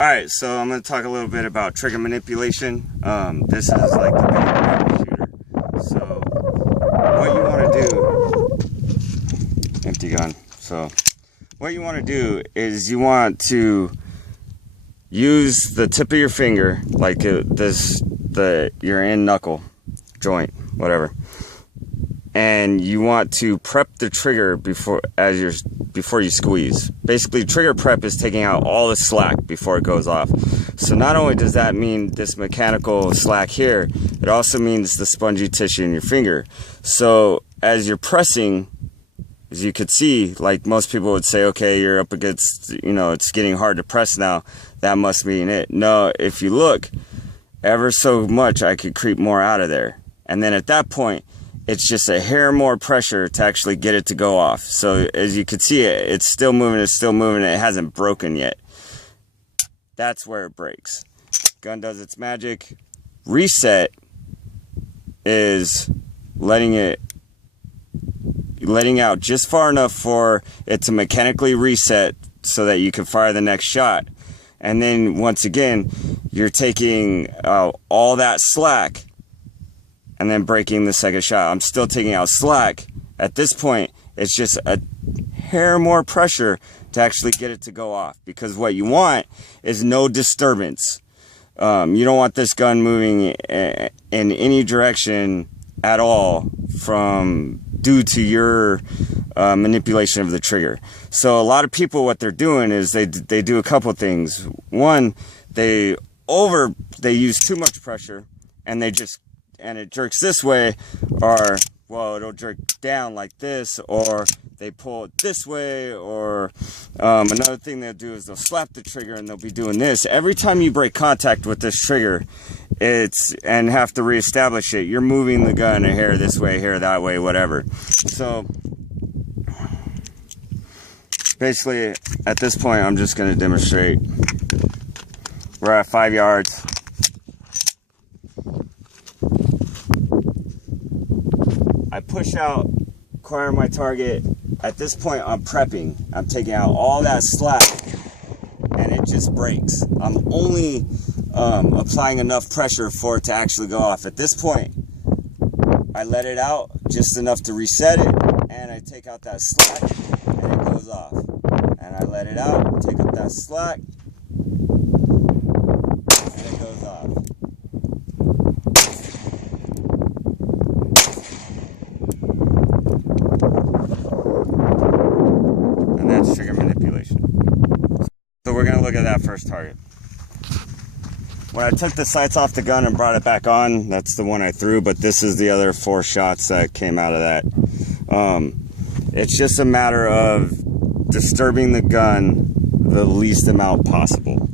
Alright, so I'm going to talk a little bit about trigger manipulation. This is like the big shooter. So, what you want to do... Empty gun. So, what you want to do is you want to use the tip of your finger, like your end knuckle joint, whatever. And you want to prep the trigger before you squeeze. Basically, trigger prep is taking out all the slack before it goes off. So not only does that mean this mechanical slack here, it also means the spongy tissue in your finger. So as you're pressing, as you could see, like most people would say, okay, you're up against, it's getting hard to press now. That must mean it. No, if you look, ever so much, I could creep more out of there. And then at that point, it's just a hair more pressure to actually get it to go off. So as you can see, it's still moving, it hasn't broken yet. That's where it breaks. Gun does its magic. Reset is letting out just far enough for it to mechanically reset so that you can fire the next shot. And then once again, you're taking all that slack and then breaking the second shot. I'm still taking out slack. At this point, it's just a hair more pressure to actually get it to go off. Because what you want is no disturbance. You don't want this gun moving in any direction at all due to your manipulation of the trigger. So a lot of people, what they're doing is they do a couple things. One, they use too much pressure and it jerks this way, or it'll jerk down like this, or they pull it this way, or another thing they'll do is they'll slap the trigger and they'll be doing this. Every time you break contact with this trigger and have to reestablish it, you're moving the gun a hair this way, hair that way, whatever. So basically at this point I'm just going to demonstrate. We're at 5 yards. I push out, corner my target. At this point, I'm prepping. I'm taking out all that slack, and it just breaks. I'm only applying enough pressure for it to actually go off. At this point, I let it out just enough to reset it, and I take out that slack, and it goes off. And I let it out, take out that slack, and it goes off. That's trigger manipulation. So we're going to look at that first target. When I took the sights off the gun and brought it back on, that's the one I threw, but this is the other 4 shots that came out of that. It's just a matter of disturbing the gun the least amount possible.